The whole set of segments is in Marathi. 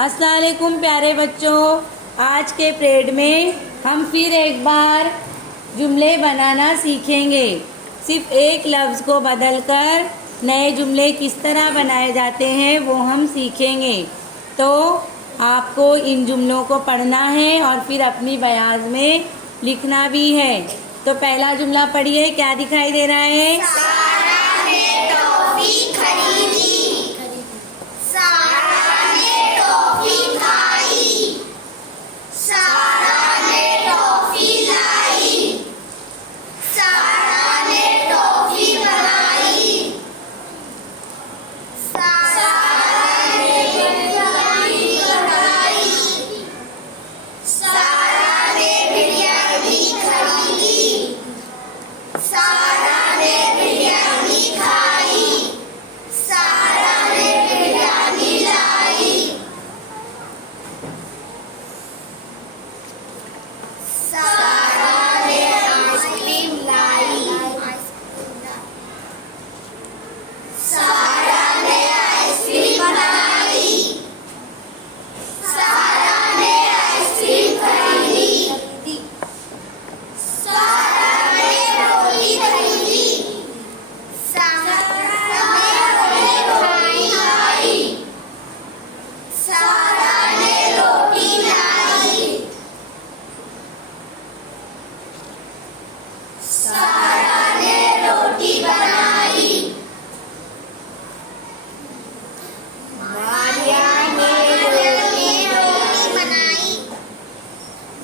अस्सलाम वालेकुम प्यारे बच्चों। आज के पीरियड में हम फिर एक बार जुमले बनाना सीखेंगे। सिर्फ एक लफ्ज़ को बदलकर नए जुमले किस तरह बनाए जाते हैं वो हम सीखेंगे। तो आपको इन जुमलों को पढ़ना है और फिर अपनी बयान में लिखना भी है। तो पहला जुमला पढ़िए, क्या दिखाई दे रहा है? सारा ने टॉफी खरीदी। सारा ने टॉफी खाई। सारा ने टॉफी लाई। सारा ने टॉफी बनाई। सारा ने बिरयानी बनाई। सारा ने बिरयानी खरीदी। सारा ने बिरयानी खाई। सारा ने बिरयानी लाई। सारा ने आइसक्रीम लाई। सारा ने आइसक्रीम बनाई। सारा ने आइसक्रीम खरीदी। सारा ने रोटी खरीदी। सारा ने रोटी खाई। सारा ने रोटी लाई। सारा ने रोटी बनाई। मारिया ने रोटी बनाई।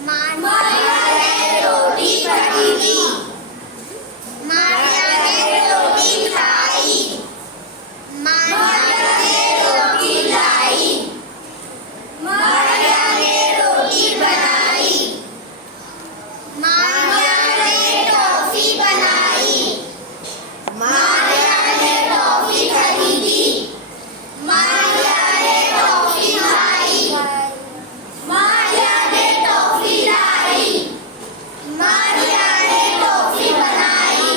मारिया ने रोटी खरीदी। मारिया ने रोटी खाई। मारिया ने रोटी लाई। मारिया ने रोटी बनाई। मारिया ने टॉफी बनाई। मारिया ने टॉफी खरीदी। मारिया ने टॉफी खाई। मारिया ने टॉफी लाई। मारिया ने टॉफी बनाई।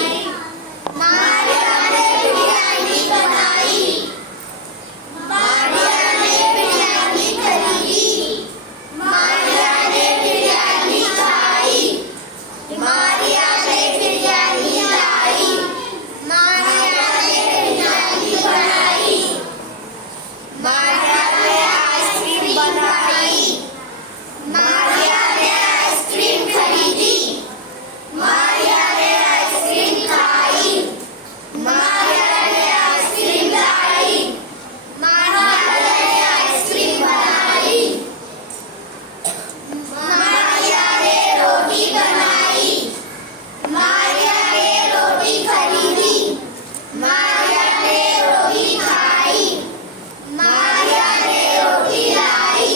मारिया ने बिरयानी बनाई। मारिया ने बिरयानी खरीदी। मारिया ने बिरयानी खाई। मारिया ने बिरयानी लाई। मारिया ने बिरयानी बनाई। मारिया ने आइसक्रीम बनाई। मारिया ने आइसक्रीम खरीदी। मारिया ने आइसक्रीम खाई। मारिया ने आइसक्रीम लाई। मारिया ने आइसक्रीम बनाई। मारिया ने रोटी बनाई। मारिया ने रोटी खरीदी। मारिया ने रोटी खाई। मारिया ने रोटी लाई।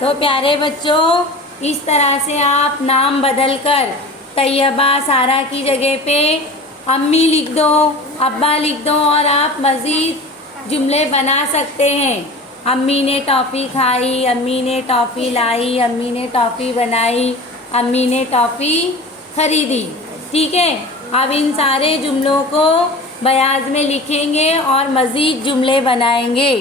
तो प्यारे बच्चों, इस तरह से आप नाम बदलकर तैयबा सारा की जगह पे अम्मी लिख दो, अब्बा लिख दो और आप मज़ीद जुमले बना सकते हैं। अम्मी ने टॉफ़ी खाई, अम्मी ने टॉफ़ी लाई, अम्मी ने टॉफ़ी बनाई, अम्मी ने टॉफ़ी खरीदी। ठीक है, अब इन सारे जुमलों को बयाज में लिखेंगे और मज़ीद जुमले बनाएंगे।